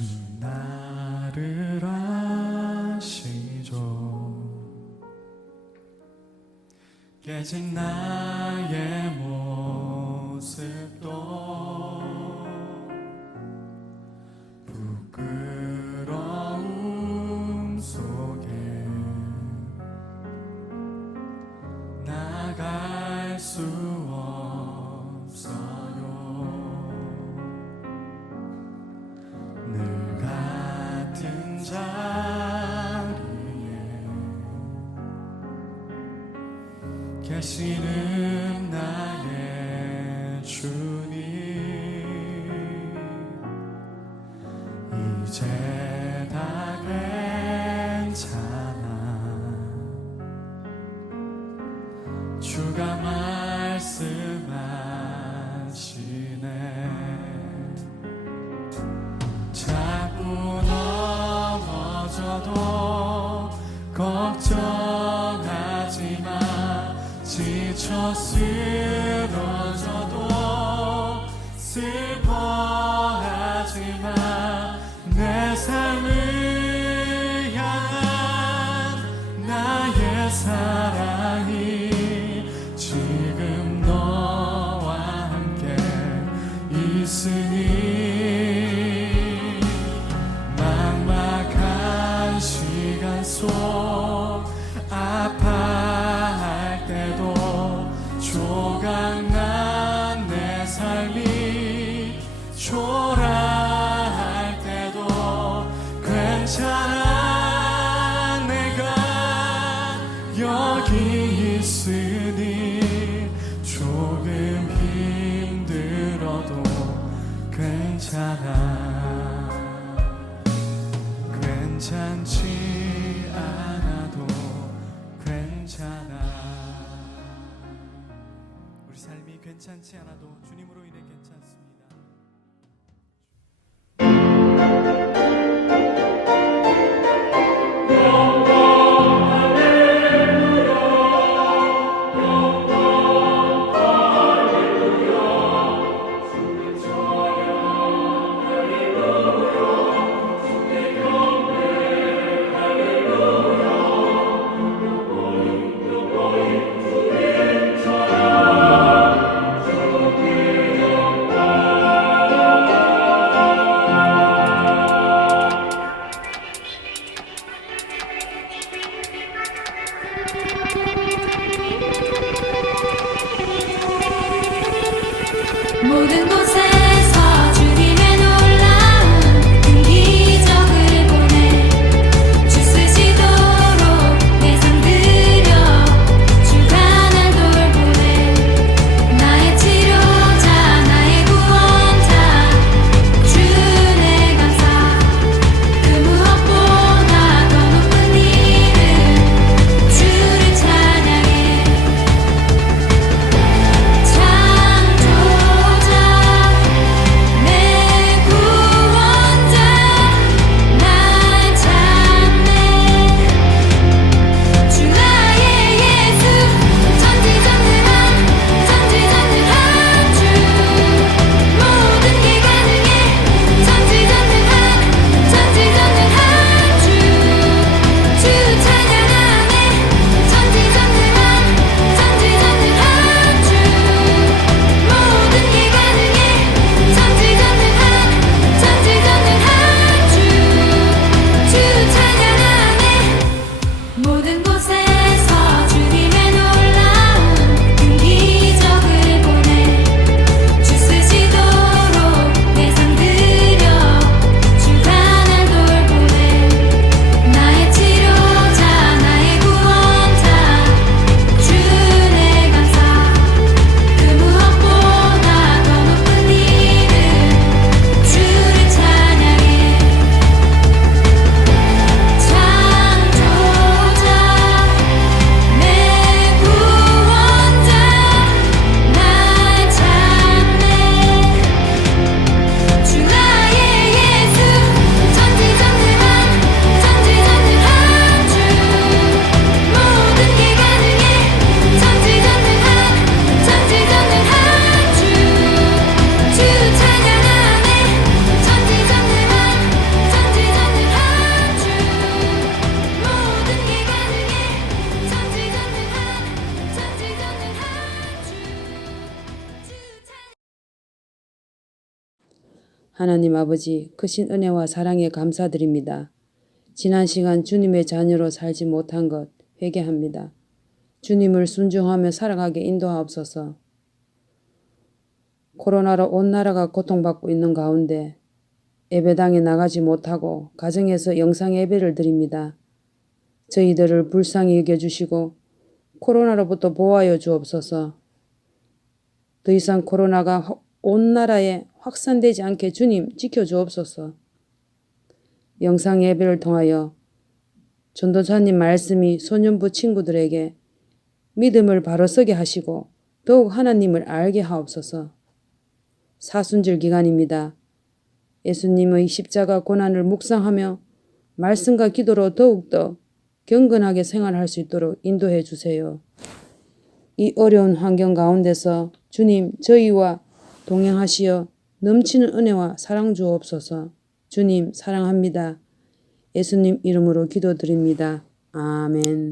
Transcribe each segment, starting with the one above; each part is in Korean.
주 나를 아시죠. 깨진 나의 모습도 부끄러움 속에 나갈 수 없어요. 늘 같은 자리에 계시는 나의 주님, 이제 다 괜찮아. 주가 말씀하시네. 자꾸 넘어져도 걱정하지 마. 지쳐 쓰러져도 슬퍼하지 마. 내 삶을 향한 나의 사랑이 지금 너와 함께 있으니 막막한 시간 속 아파할 때도 조각난 내 삶이 초라할 때도 괜찮아. 내가 여기 있으니 조금 힘들어도 괜찮아. 괜찮지 않아도 괜찮아. 우리 삶이 괜찮지 않아도 주님으로 인해 괜찮습니다. 주님 하나님 아버지, 크신 은혜와 사랑에 감사드립니다. 지난 시간 주님의 자녀로 살지 못한 것 회개합니다. 주님을 순종하며 살아가게 인도하옵소서. 코로나로 온 나라가 고통받고 있는 가운데 예배당에 나가지 못하고 가정에서 영상 예배를 드립니다. 저희들을 불쌍히 여겨주시고 코로나로부터 보호하여 주옵소서. 더 이상 코로나가 온 나라에 확산되지 않게 주님 지켜주옵소서. 영상 예배를 통하여 전도사님 말씀이 소년부 친구들에게 믿음을 바로 서게 하시고 더욱 하나님을 알게 하옵소서. 사순절 기간입니다. 예수님의 십자가 고난을 묵상하며 말씀과 기도로 더욱더 경건하게 생활할 수 있도록 인도해 주세요. 이 어려운 환경 가운데서 주님 저희와 동행하시어 넘치는 은혜와 사랑 주옵소서. 주님 사랑합니다. 예수님 이름으로 기도드립니다. 아멘.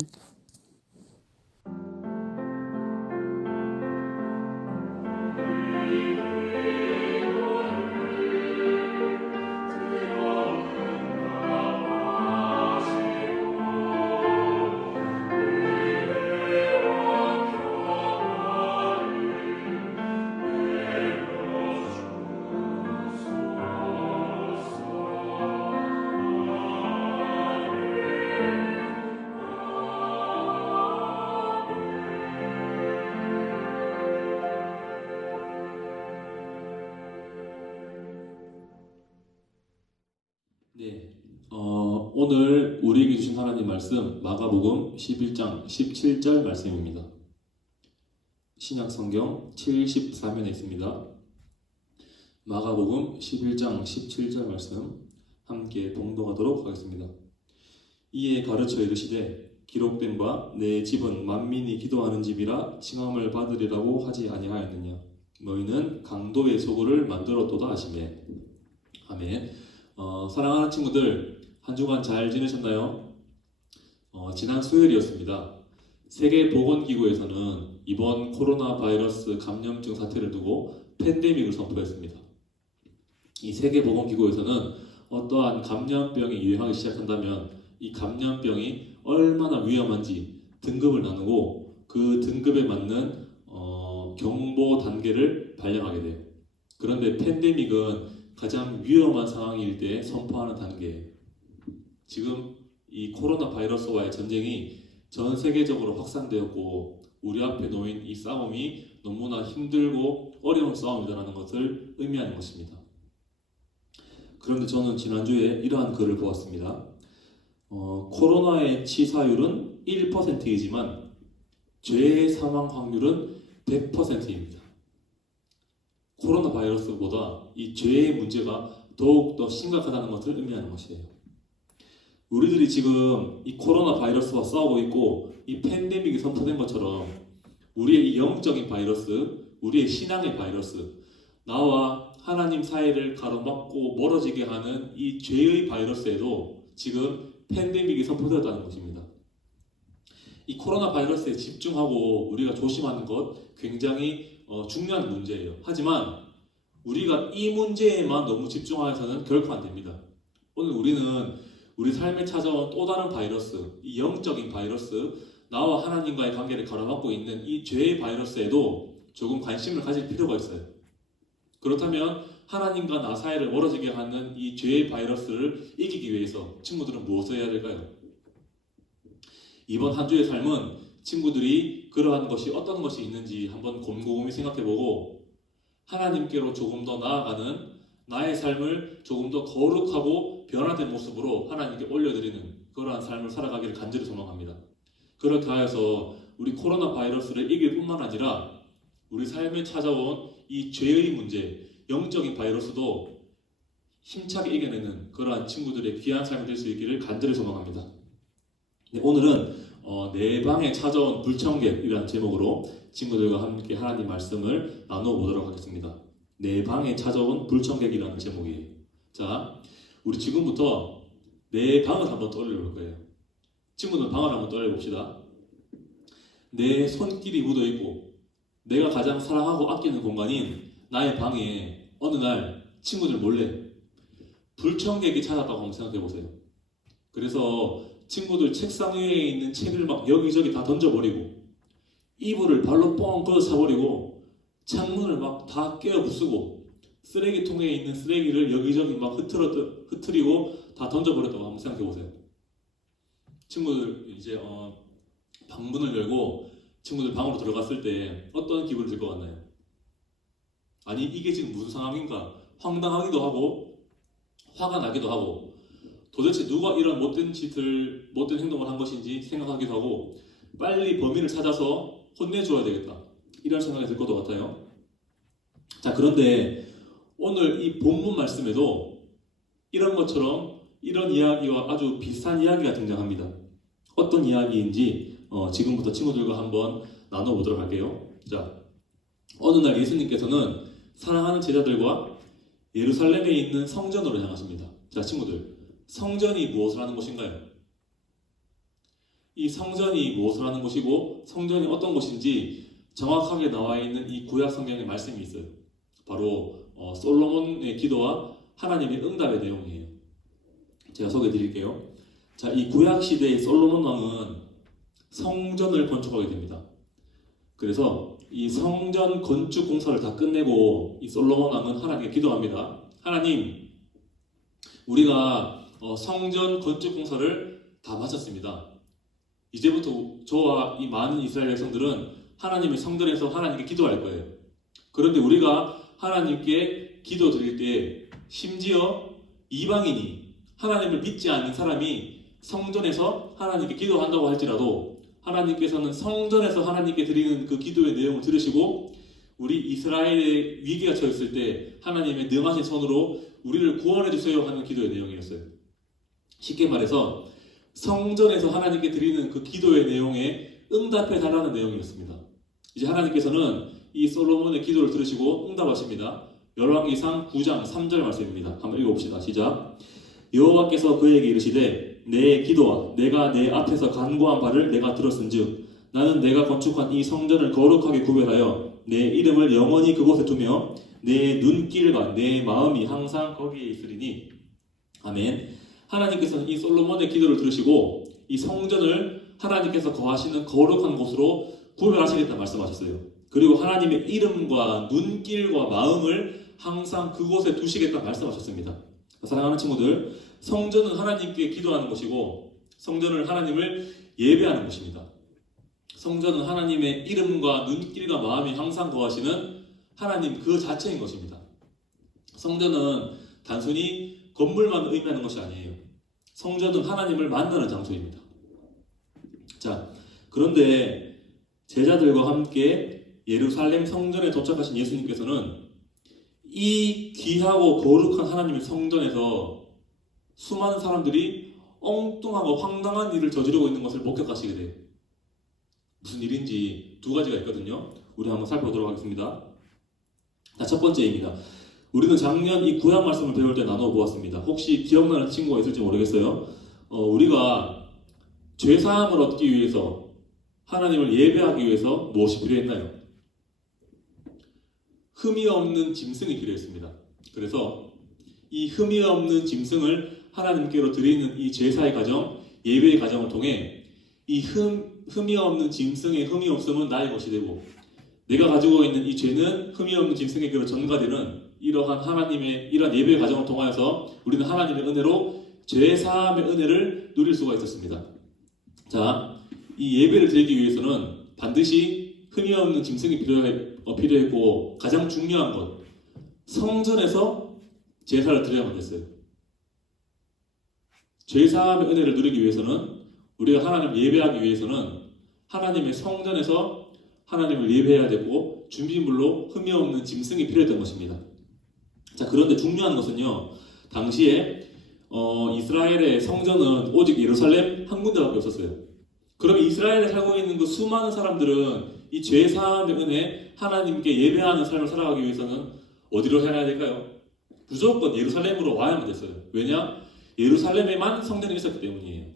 네, 오늘 우리에게 주신 하나님 말씀 마가복음 11장 17절 말씀입니다. 신약 성경 74면에 있습니다. 마가복음 11장 17절 말씀 함께 봉독하도록 하겠습니다. 이에 가르쳐 이르시되 기록된 바 내 집은 만민이 기도하는 집이라 칭함을 받으리라고 하지 아니하였느냐. 너희는 강도의 소굴을 만들었도다 하시매. 아멘. 사랑하는 친구들, 한 주간 잘 지내셨나요? 지난 수요일이었습니다. 세계보건기구에서는 이번 코로나 바이러스 감염증 사태를 두고 팬데믹을 선포했습니다. 이 세계보건기구에서는 어떠한 감염병이 유행하기 시작한다면 이 감염병이 얼마나 위험한지 등급을 나누고 그 등급에 맞는 경보 단계를 발령하게 돼요. 그런데 팬데믹은 가장 위험한 상황일 때 선포하는 단계예요. 지금 이 코로나 바이러스와의 전쟁이 전 세계적으로 확산되었고 우리 앞에 놓인 이 싸움이 너무나 힘들고 어려운 싸움이라는 것을 의미하는 것입니다. 그런데 저는 지난주에 이러한 글을 보았습니다. 코로나의 치사율은 1%이지만 죄의 사망 확률은 100%입니다. 코로나 바이러스보다 이 죄의 문제가 더욱더 심각하다는 것을 의미하는 것이에요. 우리들이 지금 이 코로나 바이러스와 싸우고 있고 이 팬데믹이 선포된 것처럼 우리의 이 영적인 바이러스, 우리의 신앙의 바이러스, 나와 하나님 사이를 가로막고 멀어지게 하는 이 죄의 바이러스에도 지금 팬데믹이 선포되었다는 것입니다. 이 코로나 바이러스에 집중하고 우리가 조심하는 것 굉장히 중요한 문제예요. 하지만 우리가 이 문제에만 너무 집중해서는 결코 안 됩니다. 오늘 우리는 우리 삶에 찾아온 또 다른 바이러스, 이 영적인 바이러스, 나와 하나님과의 관계를 가로막고 있는 이 죄의 바이러스에도 조금 관심을 가질 필요가 있어요. 그렇다면 하나님과 나 사이를 멀어지게 하는 이 죄의 바이러스를 이기기 위해서 친구들은 무엇을 해야 될까요? 이번 한 주의 삶은 친구들이 그러한 것이 어떤 것이 있는지 한번 곰곰이 생각해보고 하나님께로 조금 더 나아가는 나의 삶을 조금 더 거룩하고 변화된 모습으로 하나님께 올려드리는 그러한 삶을 살아가기를 간절히 소망합니다. 그렇게 하여서 우리 코로나 바이러스를 이길 뿐만 아니라 우리 삶에 찾아온 이 죄의 문제, 영적인 바이러스도 힘차게 이겨내는 그러한 친구들의 귀한 삶이 될 수 있기를 간절히 소망합니다. 네, 오늘은 내 방에 찾아온 불청객이라는 제목으로 친구들과 함께 하나님 말씀을 나눠보도록 하겠습니다. 내 방에 찾아온 불청객이라는 제목이에요. 자, 우리 지금부터 내 방을 한번 떠올려볼 거예요. 친구들 방을 한번 떠올려봅시다. 내 손길이 묻어있고 내가 가장 사랑하고 아끼는 공간인 나의 방에 어느 날 친구들 몰래 불청객이 찾았다고 한번 생각해 보세요. 그래서 친구들 책상 위에 있는 책을 막 여기저기 다 던져버리고 이불을 발로 뻥 걷어 차버리고 창문을 막 다 깨어 부수고 쓰레기통에 있는 쓰레기를 여기저기 막 흐트리고 다 던져버렸다고 한번 생각해 보세요. 친구들 이제 방문을 열고 친구들 방으로 들어갔을 때 어떤 기분이 들 것 같나요? 아니 이게 지금 무슨 상황인가? 황당하기도 하고 화가 나기도 하고 도대체 누가 이런 못된 행동을 한 것인지 생각하기도 하고 빨리 범인을 찾아서 혼내줘야 되겠다 이런 생각이 들 것도 같아요. 자, 그런데 오늘 이 본문 말씀에도 이런 것처럼 이런 이야기와 아주 비슷한 이야기가 등장합니다. 어떤 이야기인지 지금부터 친구들과 한번 나눠보도록 할게요. 자, 어느 날 예수님께서는 사랑하는 제자들과 예루살렘에 있는 성전으로 향하십니다. 자, 친구들, 성전이 무엇을 하는 곳인가요? 이 성전이 무엇을 하는 곳이고 성전이 어떤 곳인지 정확하게 나와 있는 이 구약 성경의 말씀이 있어요. 바로 솔로몬의 기도와 하나님의 응답의 내용이에요. 제가 소개해 드릴게요. 자, 이 구약 시대의 솔로몬 왕은 성전을 건축하게 됩니다. 그래서 이 성전 건축 공사를 다 끝내고 이 솔로몬 왕은 하나님께 기도합니다. 하나님, 우리가 성전 건축 공사를 다 마쳤습니다. 이제부터 저와 이 많은 이스라엘 백성들은 하나님의 성전에서 하나님께 기도할 거예요. 그런데 우리가 하나님께 기도 드릴 때 심지어 이방인이 하나님을 믿지 않는 사람이 성전에서 하나님께 기도한다고 할지라도 하나님께서는 성전에서 하나님께 드리는 그 기도의 내용을 들으시고 우리 이스라엘의 위기가 처했을 때 하나님의 능하신 손으로 우리를 구원해 주세요 하는 기도의 내용이었어요. 쉽게 말해서 성전에서 하나님께 드리는 그 기도의 내용에 응답해 달라는 내용이었습니다. 이제 하나님께서는 이 솔로몬의 기도를 들으시고 응답하십니다. 열왕기상 9장 3절 말씀입니다. 한번 읽어봅시다. 시작. 여호와께서 그에게 이르시되 내 기도와 내가 내 앞에서 간구한 바를 내가 들었은즉 나는 내가 건축한 이 성전을 거룩하게 구별하여 내 이름을 영원히 그곳에 두며 내 눈길과 내 마음이 항상 거기에 있으리니. 아멘. 하나님께서는 이 솔로몬의 기도를 들으시고 이 성전을 하나님께서 거하시는 거룩한 곳으로 구별하시겠다 말씀하셨어요. 그리고 하나님의 이름과 눈길과 마음을 항상 그곳에 두시겠다 말씀하셨습니다. 사랑하는 친구들, 성전은 하나님께 기도하는 곳이고 성전은 하나님을 예배하는 곳입니다. 성전은 하나님의 이름과 눈길과 마음이 항상 거하시는 하나님 그 자체인 것입니다. 성전은 단순히 건물만 의미하는 것이 아니에요. 성전은 하나님을 만나는 장소입니다. 자, 그런데 제자들과 함께 예루살렘 성전에 도착하신 예수님께서는 이 귀하고 거룩한 하나님의 성전에서 수많은 사람들이 엉뚱하고 황당한 일을 저지르고 있는 것을 목격하시게 돼요. 무슨 일인지 두 가지가 있거든요. 우리 한번 살펴보도록 하겠습니다. 자, 첫 번째입니다. 우리는 작년 이 구약 말씀을 배울 때 나눠 보았습니다. 혹시 기억나는 친구가 있을지 모르겠어요. 우리가 죄사함을 얻기 위해서 하나님을 예배하기 위해서 무엇이 필요했나요? 흠이 없는 짐승이 필요했습니다. 그래서 이 흠이 없는 짐승을 하나님께로 드리는 이 제사의 과정, 예배의 과정을 통해 이 흠이 없는 짐승의 흠이 없음은 나의 것이 되고 내가 가지고 있는 이 죄는 흠이 없는 짐승에게로 전가되는 이러한 하나님의 이러한 예배의 과정을 통하여서 우리는 하나님의 은혜로 죄사함의 은혜를 누릴 수가 있었습니다. 자, 이 예배를 드리기 위해서는 반드시 흠이 없는 짐승이 필요했고 가장 중요한 것, 성전에서 제사를 드려야만 됐어요. 죄사함의 은혜를 누리기 위해서는 우리가 하나님을 예배하기 위해서는 하나님의 성전에서 하나님을 예배해야 되고 준비물로 흠이 없는 짐승이 필요했던 것입니다. 자, 그런데 중요한 것은요, 당시에 이스라엘의 성전은 오직 예루살렘 한 군데밖에 없었어요. 그럼 이스라엘에 살고 있는 그 수많은 사람들은 이 죄사함의 은혜, 하나님께 예배하는 삶을 살아가기 위해서는 어디로 향해야 될까요? 무조건 예루살렘으로 와야만 됐어요. 왜냐? 예루살렘에만 성전이 있었기 때문이에요.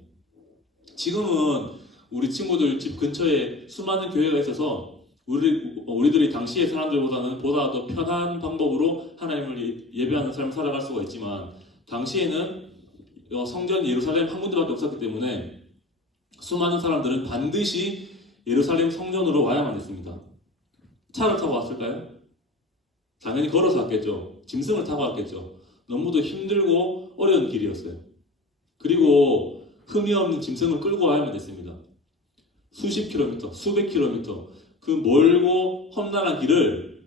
지금은 우리 친구들 집 근처에 수많은 교회가 있어서 우리들이 당시의 사람들보다는 보다 더 편한 방법으로 하나님을 예배하는 삶을 살아갈 수가 있지만 당시에는 성전 예루살렘 한 군데밖에 없었기 때문에 수많은 사람들은 반드시 예루살렘 성전으로 와야만 했습니다. 차를 타고 왔을까요? 당연히 걸어서 왔겠죠. 짐승을 타고 왔겠죠. 너무도 힘들고 어려운 길이었어요. 그리고 흠이 없는 짐승을 끌고 와야만 됐습니다. 수십 킬로미터, 수백 킬로미터 그 멀고 험난한 길을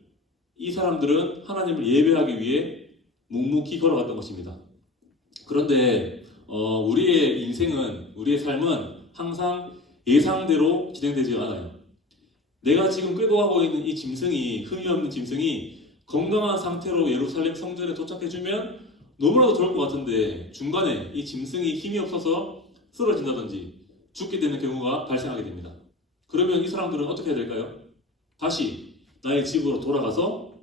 이 사람들은 하나님을 예배하기 위해 묵묵히 걸어갔던 것입니다. 그런데 우리의 인생은, 우리의 삶은 항상 예상대로 진행되지 않아요. 내가 지금 끌고 가고 있는 이 짐승이, 흠이 없는 짐승이 건강한 상태로 예루살렘 성전에 도착해주면 너무나도 좋을 것 같은데 중간에 이 짐승이 힘이 없어서 쓰러진다든지 죽게 되는 경우가 발생하게 됩니다. 그러면 이 사람들은 어떻게 해야 될까요? 다시 나의 집으로 돌아가서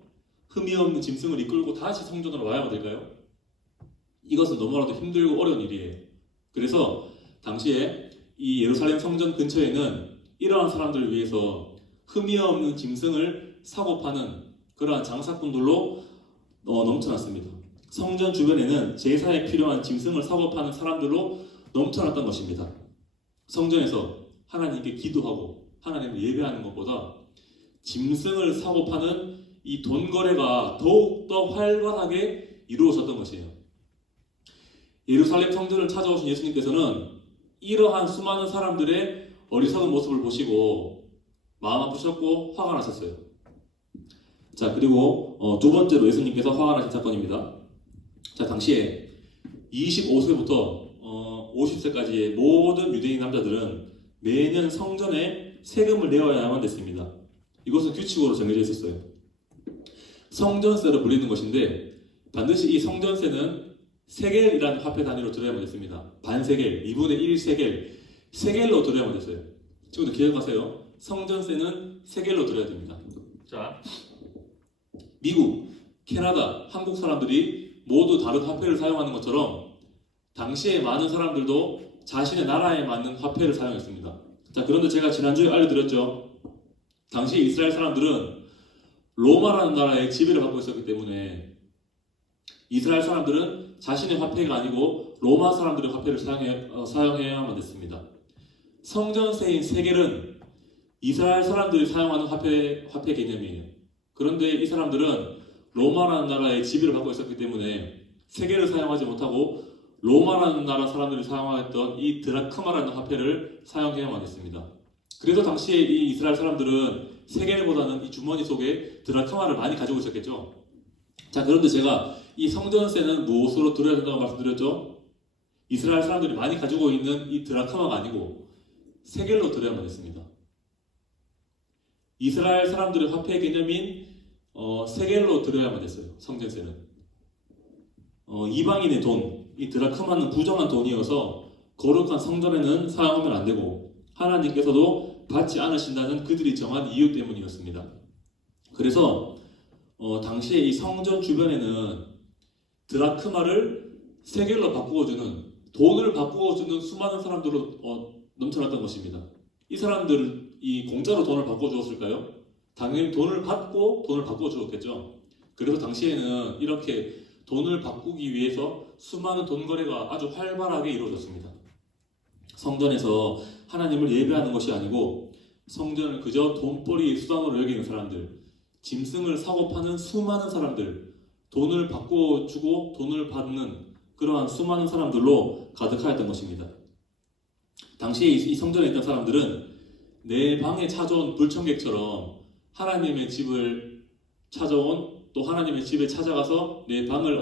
흠이 없는 짐승을 이끌고 다시 성전으로 와야 될까요? 이것은 너무나도 힘들고 어려운 일이에요. 그래서 당시에 이 예루살렘 성전 근처에는 이러한 사람들을 위해서 흠이 없는 짐승을 사고 파는 그러한 장사꾼들로 넘쳐났습니다. 성전 주변에는 제사에 필요한 짐승을 사고 파는 사람들로 넘쳐났던 것입니다. 성전에서 하나님께 기도하고 하나님을 예배하는 것보다 짐승을 사고 파는 이 돈 거래가 더욱더 활발하게 이루어졌던 것이에요. 예루살렘 성전을 찾아오신 예수님께서는 이러한 수많은 사람들의 어리석은 모습을 보시고 마음 아프셨고 화가 나셨어요. 자, 그리고 두 번째로 예수님께서 화가 나신 사건입니다. 자, 당시에 25세부터 50세까지의 모든 유대인 남자들은 매년 성전에 세금을 내어야만 됐습니다. 이것은 규칙으로 정해져 있었어요. 성전세로 불리는 것인데 반드시 이 성전세는 세겔이라는 화폐 단위로 들어야만 됐습니다. 반세겔, 2분의 1 세겔, 세겔로 들어야만 됐어요. 지금도 기억하세요. 성전세는 세겔로 들어야 됩니다. 자, 미국, 캐나다, 한국 사람들이 모두 다른 화폐를 사용하는 것처럼 당시에 많은 사람들도 자신의 나라에 맞는 화폐를 사용했습니다. 자, 그런데 제가 지난주에 알려드렸죠. 당시 이스라엘 사람들은 로마라는 나라의 지배를 받고 있었기 때문에 이스라엘 사람들은 자신의 화폐가 아니고 로마 사람들의 화폐를 사용해야만 됐습니다. 성전세인 세겔은 이스라엘 사람들이 사용하는 화폐 개념이에요. 그런데 이 사람들은 로마라는 나라의 지배를 받고 있었기 때문에 세겔을 사용하지 못하고 로마라는 나라 사람들이 사용했던 이 드라크마라는 화폐를 사용해야만 했습니다. 그래서 당시에 이 이스라엘 사람들은 세겔보다는 이 주머니 속에 드라크마를 많이 가지고 있었겠죠. 자, 그런데 제가 이 성전세는 무엇으로 들어야 된다고 말씀드렸죠? 이스라엘 사람들이 많이 가지고 있는 이 드라크마가 아니고 세겔로 들어야만 했습니다. 이스라엘 사람들의 화폐 개념인 세겔로 들어야만 했어요. 성전세는 이방인의 돈, 이 드라크마는 부정한 돈이어서 거룩한 성전에는 사용하면 안 되고 하나님께서도 받지 않으신다는 그들이 정한 이유 때문이었습니다. 그래서 당시에 이 성전 주변에는 드라크마를 세겔로 바꾸어주는, 돈을 바꾸어주는 수많은 사람들로 넘쳐났던 것입니다. 이 사람들이 공짜로 돈을 바꿔주었을까요? 당연히 돈을 받고 돈을 바꿔주었겠죠. 그래서 당시에는 이렇게 돈을 바꾸기 위해서 수많은 돈 거래가 아주 활발하게 이루어졌습니다. 성전에서 하나님을 예배하는 것이 아니고 성전을 그저 돈벌이의 수단으로 여기는 사람들, 짐승을 사고 파는 수많은 사람들, 돈을 바꿔주고 돈을 받는 그러한 수많은 사람들로 가득하였던 것입니다. 당시에 이 성전에 있던 사람들은 내 방에 찾아온 불청객처럼 하나님의 집을 찾아온, 또 하나님의 집에 찾아가서 내 방을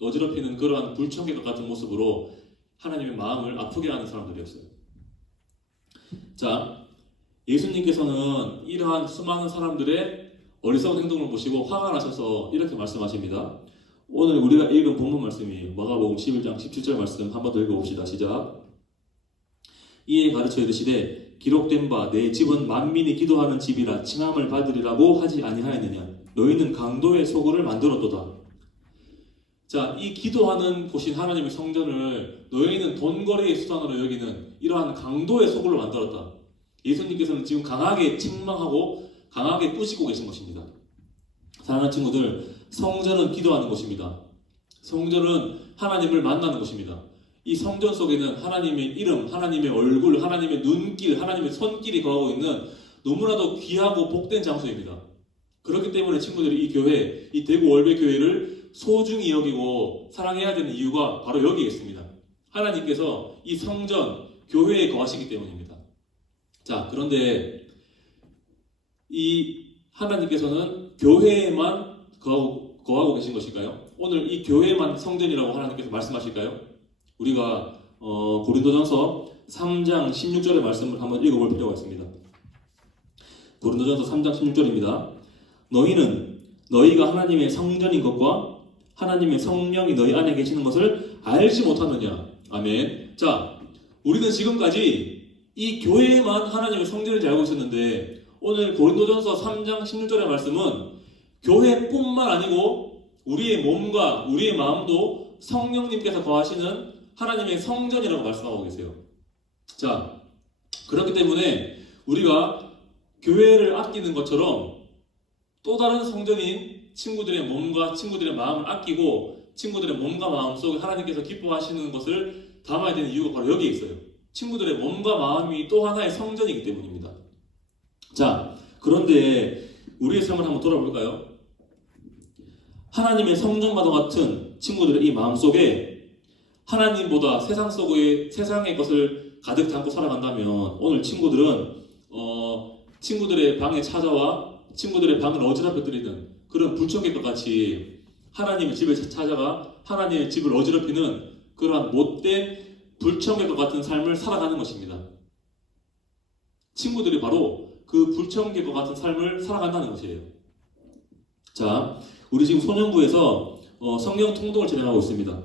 어지럽히는 그러한 불청객과 같은 모습으로 하나님의 마음을 아프게 하는 사람들이었어요. 자, 예수님께서는 이러한 수많은 사람들의 어리석은 행동을 보시고 화가 나셔서 이렇게 말씀하십니다. 오늘 우리가 읽은 본문 말씀이에요. 마가복음 11장 17절 말씀 한번 더 읽어봅시다. 시작. 이에 가르쳐 이르시되 기록된 바 내 집은 만민이 기도하는 집이라 칭함을 받으리라고 하지 아니하였느냐. 너희는 강도의 소굴을 만들었도다. 자, 이 기도하는 곳인 하나님의 성전을 너희는 돈거래의 수단으로 여기는 이러한 강도의 소굴로 만들었다. 예수님께서는 지금 강하게 책망하고 강하게 꾸짖고 계신 것입니다. 사랑하는 친구들, 성전은 기도하는 곳입니다. 성전은 하나님을 만나는 곳입니다. 이 성전 속에는 하나님의 이름, 하나님의 얼굴, 하나님의 눈길, 하나님의 손길이 거하고 있는 너무나도 귀하고 복된 장소입니다. 그렇기 때문에 친구들이 이 교회, 이 대구 월배 교회를 소중히 여기고 사랑해야 되는 이유가 바로 여기에 있습니다. 하나님께서 이 성전, 교회에 거하시기 때문입니다. 자, 그런데 이 하나님께서는 교회에만 거하고 계신 것일까요? 오늘 이 교회만 성전이라고 하나님께서 말씀하실까요? 우리가 고린도전서 3장 16절의 말씀을 한번 읽어볼 필요가 있습니다. 고린도전서 3장 16절입니다. 너희는 너희가 하나님의 성전인 것과 하나님의 성령이 너희 안에 계시는 것을 알지 못하느냐. 아멘. 자, 우리는 지금까지 이 교회만 하나님의 성전인지 알고 있었는데 오늘 고린도전서 3장 16절의 말씀은 교회뿐만 아니고 우리의 몸과 우리의 마음도 성령님께서 거하시는 하나님의 성전이라고 말씀하고 계세요. 자, 그렇기 때문에 우리가 교회를 아끼는 것처럼 또 다른 성전인 친구들의 몸과 친구들의 마음을 아끼고 친구들의 몸과 마음 속에 하나님께서 기뻐하시는 것을 담아야 되는 이유가 바로 여기에 있어요. 친구들의 몸과 마음이 또 하나의 성전이기 때문입니다. 자, 그런데 우리의 삶을 한번 돌아볼까요? 하나님의 성전과도 같은 친구들의 이 마음 속에 하나님보다 세상의 것을 가득 담고 살아간다면 오늘 친구들은 친구들의 방에 찾아와 친구들의 방을 어지럽혀뜨리는 그런 불청객과 같이 하나님의 집에 찾아가 하나님의 집을 어지럽히는 그러한 못된 불청객과 같은 삶을 살아가는 것입니다. 친구들이 바로 그 불청객과 같은 삶을 살아간다는 것이에요. 자, 우리 지금 소년부에서 성경 통독을 진행하고 있습니다.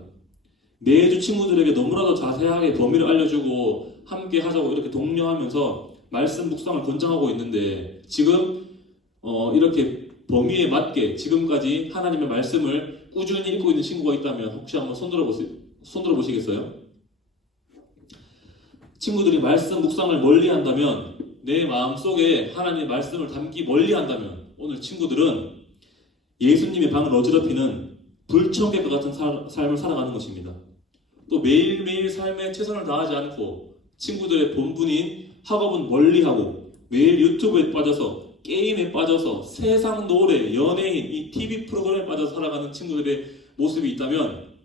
매주 친구들에게 너무나도 자세하게 범위를 알려주고 함께 하자고 이렇게 독려하면서 말씀 묵상을 권장하고 있는데 지금 이렇게 범위에 맞게 지금까지 하나님의 말씀을 꾸준히 읽고 있는 친구가 있다면 혹시 한번 손들어 보시겠어요? 친구들이 말씀 묵상을 멀리 한다면 내 마음속에 하나님의 말씀을 담기 멀리 한다면 오늘 친구들은 예수님의 방을 어지럽히는 불청객과 같은 삶을 살아가는 것입니다. 또 매일매일 삶에 최선을 다하지 않고 친구들의 본분인 학업은 멀리하고 매일 유튜브에 빠져서 게임에 빠져서 세상 노래, 연예인, 이 TV 프로그램에 빠져서 살아가는 친구들의 모습이 있다면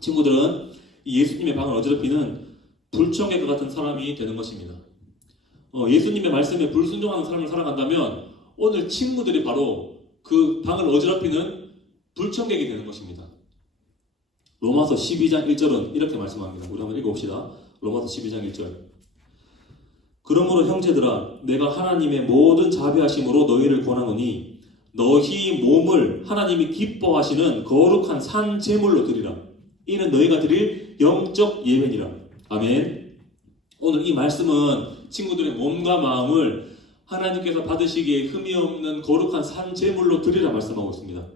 친구들은 이 예수님의 방을 어지럽히는 불청객과 같은 사람이 되는 것입니다. 예수님의 말씀에 불순종하는 삶을 살아간다면 오늘 친구들이 바로 그 방을 어지럽히는 불청객이 되는 것입니다. 로마서 12장 1절은 이렇게 말씀합니다. 우리 한번 읽어봅시다. 로마서 12장 1절. 그러므로 형제들아 내가 하나님의 모든 자비하심으로 너희를 권하노니 너희 몸을 하나님이 기뻐하시는 거룩한 산 제물로 드리라. 이는 너희가 드릴 영적 예배니라. 아멘. 오늘 이 말씀은 친구들의 몸과 마음을 하나님께서 받으시기에 흠이 없는 거룩한 산 제물로 드리라 말씀하고 있습니다.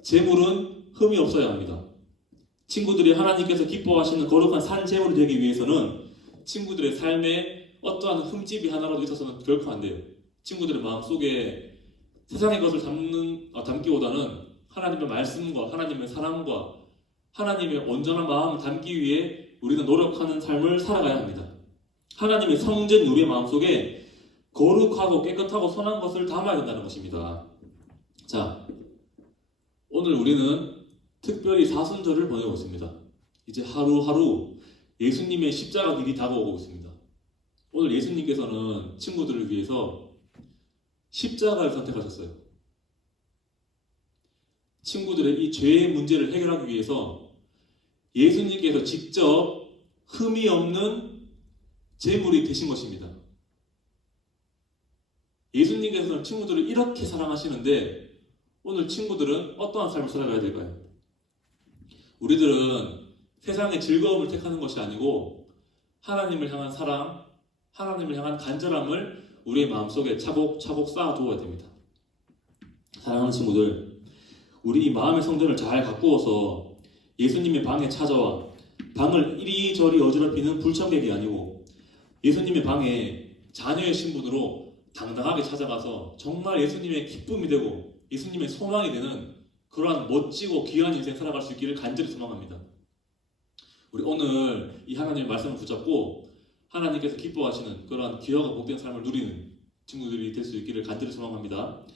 제물은 흠이 없어야 합니다. 친구들이 하나님께서 기뻐하시는 거룩한 산 제물이 되기 위해서는 친구들의 삶에 어떠한 흠집이 하나라도 있어서는 결코 안 돼요. 친구들의 마음속에 세상의 것을 담기보다는 하나님의 말씀과 하나님의 사랑과 하나님의 온전한 마음을 담기 위해 우리는 노력하는 삶을 살아가야 합니다. 하나님의 성전 우리의 마음속에 거룩하고 깨끗하고 선한 것을 담아야 된다는 것입니다. 자, 오늘 우리는 특별히 사순절을 보내고 있습니다. 이제 하루하루 예수님의 십자가 길이 다가오고 있습니다. 오늘 예수님께서는 친구들을 위해서 십자가를 선택하셨어요. 친구들의 이 죄의 문제를 해결하기 위해서 예수님께서 직접 흠이 없는 제물이 되신 것입니다. 예수님께서는 친구들을 이렇게 사랑하시는데 오늘 친구들은 어떠한 삶을 살아가야 될까요? 우리들은 세상의 즐거움을 택하는 것이 아니고 하나님을 향한 사랑, 하나님을 향한 간절함을 우리의 마음속에 차곡차곡 쌓아두어야 됩니다. 사랑하는 친구들, 우리 이 마음의 성전을 잘 가꾸어서 예수님의 방에 찾아와 방을 이리저리 어지럽히는 불청객이 아니고 예수님의 방에 자녀의 신분으로 당당하게 찾아가서 정말 예수님의 기쁨이 되고 예수님의 소망이 되는 그러한 멋지고 귀한 인생 살아갈 수 있기를 간절히 소망합니다. 우리 오늘 이 하나님의 말씀을 붙잡고 하나님께서 기뻐하시는 그러한 귀하고 복된 삶을 누리는 친구들이 될 수 있기를 간절히 소망합니다.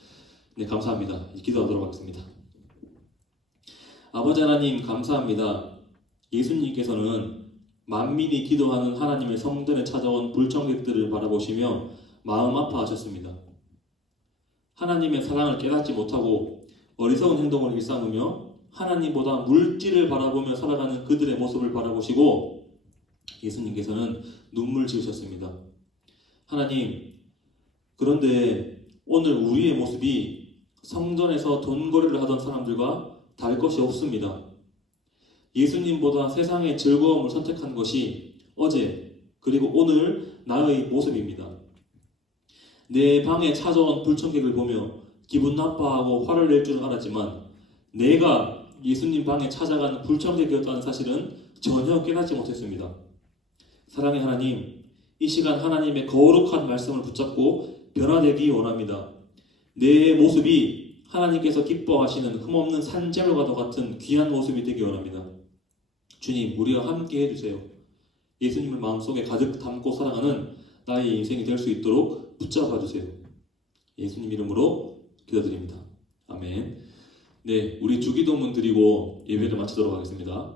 네, 감사합니다. 기도하도록 하겠습니다. 아버지 하나님 감사합니다. 예수님께서는 만민이 기도하는 하나님의 성전에 찾아온 불청객들을 바라보시며 마음 아파하셨습니다. 하나님의 사랑을 깨닫지 못하고 어리석은 행동을 일삼으며 하나님보다 물질을 바라보며 살아가는 그들의 모습을 바라보시고 예수님께서는 눈물 지으셨습니다. 하나님, 그런데 오늘 우리의 모습이 성전에서 돈거래를 하던 사람들과 다를 것이 없습니다. 예수님보다 세상의 즐거움을 선택한 것이 어제 그리고 오늘 나의 모습입니다. 내 방에 찾아온 불청객을 보며 기분 나빠하고 화를 낼 줄은 알았지만 내가 예수님 방에 찾아간 불청객이었다는 사실은 전혀 깨닫지 못했습니다. 사랑의 하나님, 이 시간 하나님의 거룩한 말씀을 붙잡고 변화되기 원합니다. 내 모습이 하나님께서 기뻐하시는 흠없는 산재물과도 같은 귀한 모습이 되기 원합니다. 주님, 우리와 함께 해주세요. 예수님을 마음속에 가득 담고 살아가는 나의 인생이 될 수 있도록 붙잡아 주세요. 예수님 이름으로 기도드립니다. 아멘. 네, 우리 주기도문 드리고 예배를 마치도록 하겠습니다.